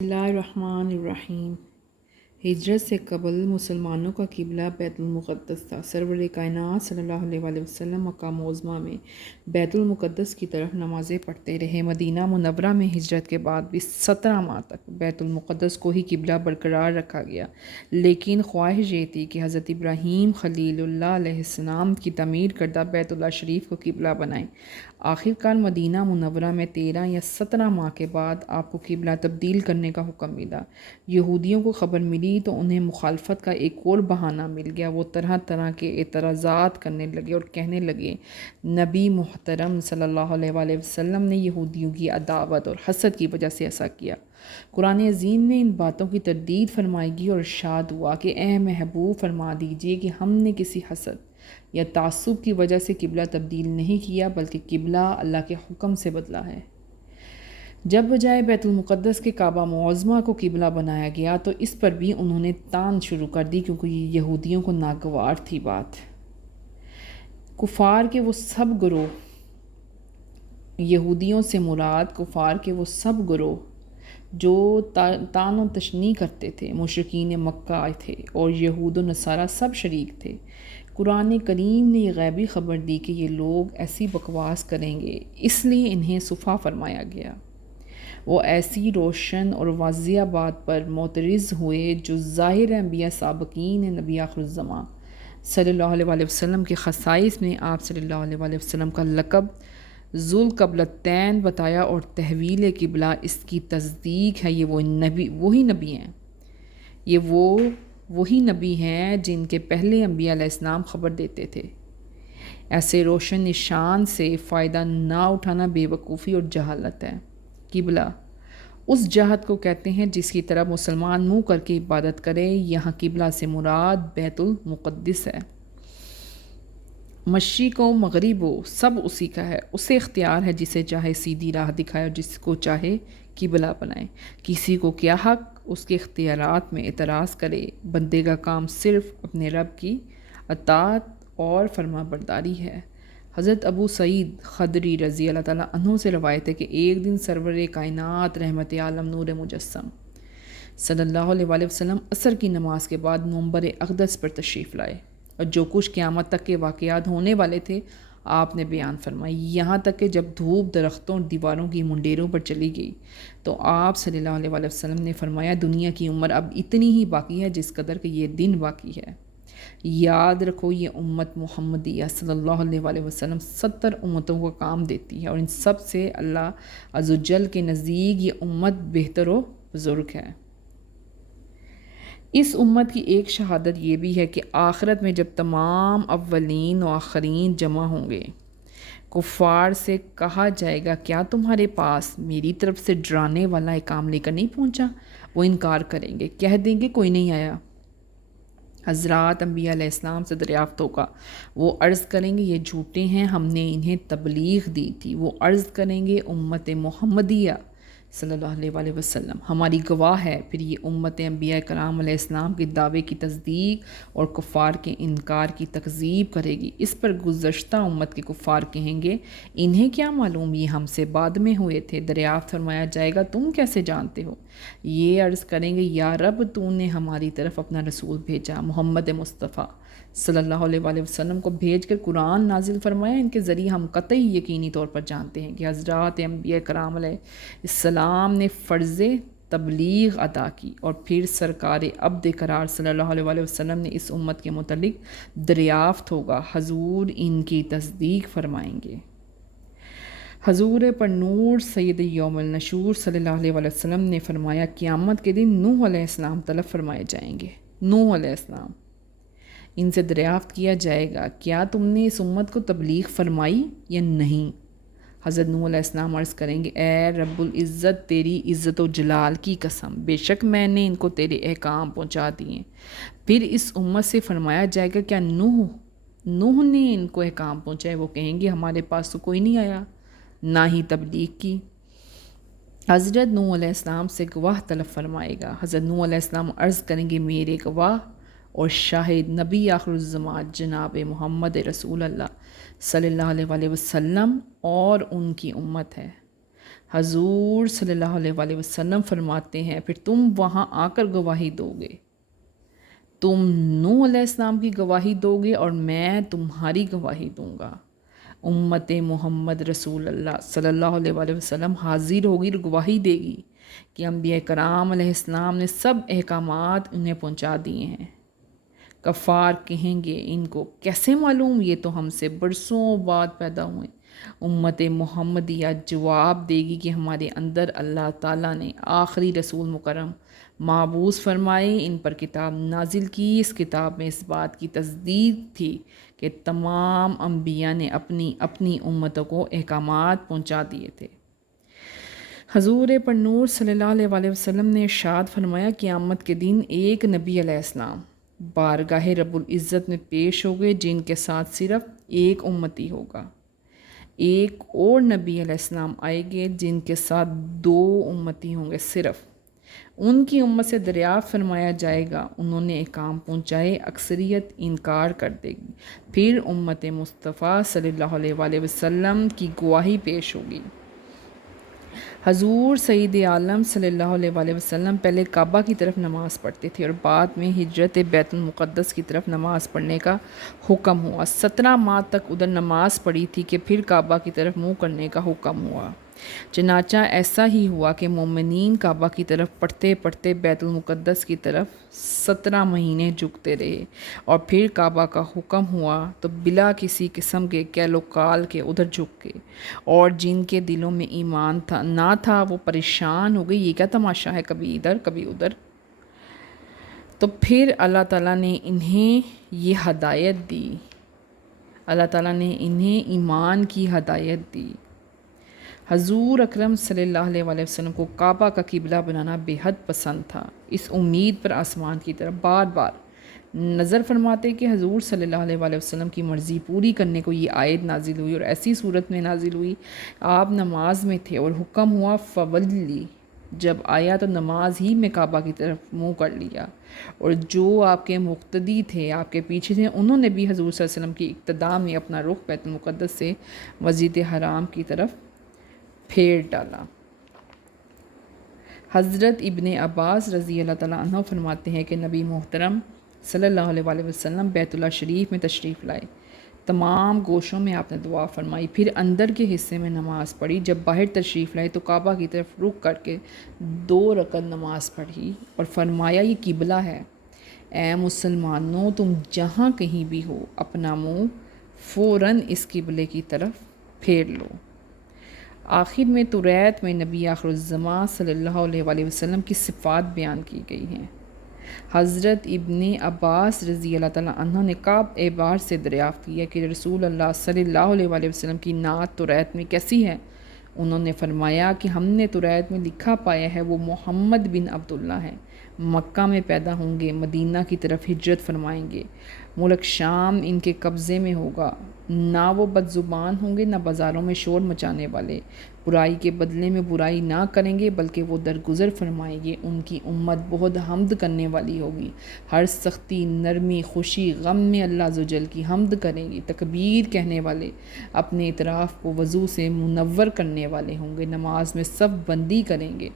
بسم اللہ الرحمن الرحیم۔ ہجرت سے قبل مسلمانوں کا قبلہ بیت المقدس تھا۔ سرور کائنات صلی اللہ علیہ وآلہ وسلم مکہ معظمہ میں بیت المقدس کی طرف نمازیں پڑھتے رہے۔ مدینہ منورہ میں ہجرت کے بعد بھی 17 ماہ تک بیت المقدس کو ہی قبلہ برقرار رکھا گیا، لیکن خواہش یہ تھی کہ حضرت ابراہیم خلیل اللہ علیہ السلام کی تعمیر کردہ بیت اللہ شریف کو قبلہ بنائیں۔ آخرکار مدینہ منورہ میں 13 یا 17 ماہ کے بعد آپ کو قبلہ تبدیل کرنے کا حکم ملا۔ یہودیوں کو خبر ملی تو انہیں مخالفت کا ایک اور بہانہ مل گیا۔ وہ طرح طرح کے اعتراضات کرنے لگے اور کہنے لگے نبی محترم صلی اللہ علیہ وآلہ وسلم نے یہودیوں کی عداوت اور حسد کی وجہ سے ایسا کیا۔ قرآن عظیم نے ان باتوں کی تردید فرمائے اور ارشاد ہوا کہ اے محبوب فرما دیجئے کہ ہم نے کسی حسد یا تعصب کی وجہ سے قبلہ تبدیل نہیں کیا، بلکہ قبلہ اللہ کے حکم سے بدلا ہے۔ جب بجائے بیت المقدس کے کعبہ معظمہ کو قبلہ بنایا گیا تو اس پر بھی انہوں نے تان شروع کر دی، کیونکہ یہ یہودیوں کو ناگوار تھی بات۔ کفار کے وہ سب گروہ، یہودیوں سے مراد کفار کے وہ سب گروہ جو طعن و تشنیع کرتے تھے، مشرکین مکہ تھے اور یہود و نصارہ سب شریک تھے۔ قرآن کریم نے یہ غیبی خبر دی کہ یہ لوگ ایسی بکواس کریں گے، اس لیے انہیں صفا فرمایا گیا۔ وہ ایسی روشن اور واضح بات پر معترض ہوئے جو ظاہر انبیاء سابقین نبی آخر الزمان صلی اللہ علیہ وآلہ وسلم کے خصائص میں آپ صلی اللہ علیہ وآلہ وسلم کا لقب ذوالقبلتین بتایا اور تحویل قبلہ اس کی تصدیق ہے۔ یہ وہی نبی ہیں، وہی نبی ہیں جن کے پہلے انبیاء علیہ السلام خبر دیتے تھے۔ ایسے روشن نشان سے فائدہ نہ اٹھانا بے وقوفی اور جہالت ہے۔ قبلہ اس جہت کو کہتے ہیں جس کی طرف مسلمان منہ کر کے عبادت کرے۔ یہاں قبلہ سے مراد بیت المقدس ہے۔ مشرق و مغرب ہو سب اسی کا ہے، اسے اختیار ہے جسے چاہے سیدھی راہ دکھائے اور جس کو چاہے قبلہ بنائے۔ کسی کو کیا حق اس کے اختیارات میں اعتراض کرے؟ بندے کا کام صرف اپنے رب کی اطاعت اور فرما برداری ہے۔ حضرت ابو سعید خدری رضی اللہ تعالیٰ عنہ سے روایت ہے کہ ایک دن سرور کائنات رحمت عالم نور مجسم صلی اللہ علیہ وآلہ وسلم عصر کی نماز کے بعد منبر اقدس پر تشریف لائے اور جو کچھ قیامت تک کے واقعات ہونے والے تھے آپ نے بیان فرمائی، یہاں تک کہ جب دھوپ درختوں اور دیواروں کی منڈیروں پر چلی گئی تو آپ صلی اللہ علیہ وآلہ وسلم نے فرمایا دنیا کی عمر اب اتنی ہی باقی ہے جس قدر کہ یہ دن باقی ہے۔ یاد رکھو یہ امت محمدیہ صلی اللہ علیہ وآلہ وسلم 70 امتوں کو کام دیتی ہے اور ان سب سے اللہ عز و جل کے نزدیک یہ امت بہتر و بزرگ ہے۔ اس امت کی ایک شہادت یہ بھی ہے کہ آخرت میں جب تمام اولین و آخرین جمع ہوں گے، کفار سے کہا جائے گا کیا تمہارے پاس میری طرف سے ڈرانے والا احکام لے کر نہیں پہنچا؟ وہ انکار کریں گے، کہہ دیں گے کوئی نہیں آیا۔ حضرات انبیاء علیہ السلام سے دریافت ہوگا، وہ عرض کریں گے یہ جھوٹے ہیں، ہم نے انہیں تبلیغ دی تھی۔ وہ عرض کریں گے امت محمدیہ صلی اللہ علیہ وآلہ وسلم ہماری گواہ ہے۔ پھر یہ امت انبیاء کرام علیہ السلام کے دعوے کی تصدیق اور کفار کے انکار کی تکذیب کرے گی۔ اس پر گزشتہ امت کے کفار کہیں گے انہیں کیا معلوم، یہ ہم سے بعد میں ہوئے تھے۔ دریافت فرمایا جائے گا تم کیسے جانتے ہو؟ یہ عرض کریں گے یا رب تو نے ہماری طرف اپنا رسول بھیجا، محمد مصطفیٰ صلی اللہ علیہ وآلہ وسلم کو بھیج کر قرآن نازل فرمایا۔ ان کے ذریعے ہم قطعی یقینی طور پر جانتے ہیں کہ حضرات انبیاء کرام علیہ السلام نے فرض تبلیغ ادا کی، اور پھر سرکار عبد قرار صلی اللہ علیہ وآلہ وسلم نے اس امت کے متعلق دریافت ہوگا، حضور ان کی تصدیق فرمائیں گے۔ حضور پر نور سید یوم النشور صلی اللہ علیہ وآلہ وسلم نے فرمایا قیامت کے دن نوح علیہ السلام طلب فرمائے جائیں گے۔ نوح علیہ السلام ان سے دریافت کیا جائے گا کیا تم نے اس امت کو تبلیغ فرمائی یا نہیں؟ حضرت نوح علیہ السلام عرض کریں گے اے رب العزت تیری عزت و جلال کی قسم، بے شک میں نے ان کو تیرے احکام پہنچا دیے۔ پھر اس امت سے فرمایا جائے گا کیا نوح نے ان کو احکام پہنچائے؟ وہ کہیں گے ہمارے پاس تو کوئی نہیں آیا، نہ ہی تبلیغ کی۔ حضرت نوح علیہ السلام سے گواہ طلب فرمائے گا۔ حضرت نوح علیہ السلام عرض کریں گے میرے گواہ اور شاہد نبی آخر الزمان جناب محمد رسول اللہ صلی اللہ علیہ وآلہ وسلم اور ان کی امت ہے۔ حضور صلی اللہ علیہ وآلہ وسلم فرماتے ہیں پھر تم وہاں آ کر گواہی دو گے، تم نوح علیہ السلام کی گواہی دو گے اور میں تمہاری گواہی دوں گا۔ امت محمد رسول اللہ صلی اللہ علیہ وآلہ وسلم حاضر ہوگی اور گواہی دے گی کہ انبیاء کرام علیہ السلام نے سب احکامات انہیں پہنچا دیے ہیں۔ کفار کہیں گے ان کو کیسے معلوم، یہ تو ہم سے برسوں بعد پیدا ہوئے۔ امت محمدیہ جواب دے گی کہ ہمارے اندر اللہ تعالیٰ نے آخری رسول مکرم مابعوث فرمائے، ان پر کتاب نازل کی، اس کتاب میں اس بات کی تصدیق تھی کہ تمام انبیاء نے اپنی اپنی امتوں کو احکامات پہنچا دیے تھے۔ حضور پر نور صلی اللہ علیہ وآلہ وسلم نے ارشاد فرمایا قیامت کے دن ایک نبی علیہ السلام بارگاہ رب العزت میں پیش ہوگے جن کے ساتھ صرف ایک امتی ہوگا، ایک اور نبی علیہ السلام آئیں گے جن کے ساتھ دو امتی ہوں گے صرف۔ ان کی امت سے دریافت فرمایا جائے گا انہوں نے احکام پہنچائے، اکثریت انکار کر دے گی، پھر امت مصطفیٰ صلی اللہ علیہ وآلہ وسلم کی گواہی پیش ہوگی۔ حضور سید عالم صلی اللہ علیہ وآلہ وسلم پہلے کعبہ کی طرف نماز پڑھتے تھے اور بعد میں ہجرت بیت المقدس کی طرف نماز پڑھنے کا حکم ہوا۔ 17 ماہ تک ادھر نماز پڑھی تھی کہ پھر کعبہ کی طرف منہ کرنے کا حکم ہوا۔ چنانچہ ایسا ہی ہوا کہ مومنین کعبہ کی طرف پڑھتے پڑھتے بیت المقدس کی طرف 17 مہینے جھکتے رہے، اور پھر کعبہ کا حکم ہوا تو بلا کسی قسم کے کیل و کال کے ادھر جھک گئے، اور جن کے دلوں میں ایمان نہ تھا وہ پریشان ہو گئی، یہ کیا تماشا ہے، کبھی ادھر کبھی ادھر۔ تو پھر اللہ تعالیٰ نے انہیں یہ ہدایت دی، اللہ تعالیٰ نے انہیں ایمان کی ہدایت دی۔ حضور اکرم صلی اللہ علیہ وآلہ وسلم کو کعبہ کا قبلہ بنانا بے حد پسند تھا۔ اس امید پر آسمان کی طرف بار بار نظر فرماتے کہ حضور صلی اللہ علیہ وآلہ وسلم کی مرضی پوری کرنے کو یہ آیت نازل ہوئی، اور ایسی صورت میں نازل ہوئی آپ نماز میں تھے اور حکم ہوا فولی، جب آیا تو نماز ہی میں کعبہ کی طرف منہ کر لیا، اور جو آپ کے مقتدی تھے آپ کے پیچھے تھے انہوں نے بھی حضور صلی اللہ علیہ وسلم کی اقتداء میں اپنا رخ بیت المقدس سے مسجد حرام کی طرف پھیر ڈالا۔ حضرت ابن عباس رضی اللہ تعالیٰ عنہ فرماتے ہیں کہ نبی محترم صلی اللہ علیہ وآلہ وسلم بیت اللہ شریف میں تشریف لائے، تمام گوشوں میں آپ نے دعا فرمائی، پھر اندر کے حصے میں نماز پڑھی، جب باہر تشریف لائے تو کعبہ کی طرف رخ کر کے 2 رکعت نماز پڑھی اور فرمایا یہ قبلہ ہے، اے مسلمانوں تم جہاں کہیں بھی ہو اپنا منہ فوراً اس قبلے کی طرف پھیر لو۔ آخر میں توریت میں نبی آخر الزمان صلی اللہ علیہ وآلہ وسلم کی صفات بیان کی گئی ہیں۔ حضرت ابن عباس رضی اللہ تعالیٰ عنہ نے کعب احبار سے دریافت کیا کہ رسول اللہ صلی اللہ علیہ وآلہ وسلم کی نعت توریت میں کیسی ہے؟ انہوں نے فرمایا کہ ہم نے توریت میں لکھا پایا ہے وہ محمد بن عبداللہ ہیں، مکہ میں پیدا ہوں گے، مدینہ کی طرف ہجرت فرمائیں گے، ملک شام ان کے قبضے میں ہوگا، نہ وہ بد زبان ہوں گے نہ بازاروں میں شور مچانے والے، برائی کے بدلے میں برائی نہ کریں گے بلکہ وہ درگزر فرمائیں گے، ان کی امت بہت حمد کرنے والی ہوگی، ہر سختی نرمی خوشی غم میں اللہ عز و جل کی حمد کریں گی، تکبیر کہنے والے اپنے اطراف کو وضو سے منور کرنے والے ہوں گے، نماز میں صف بندی کریں گے،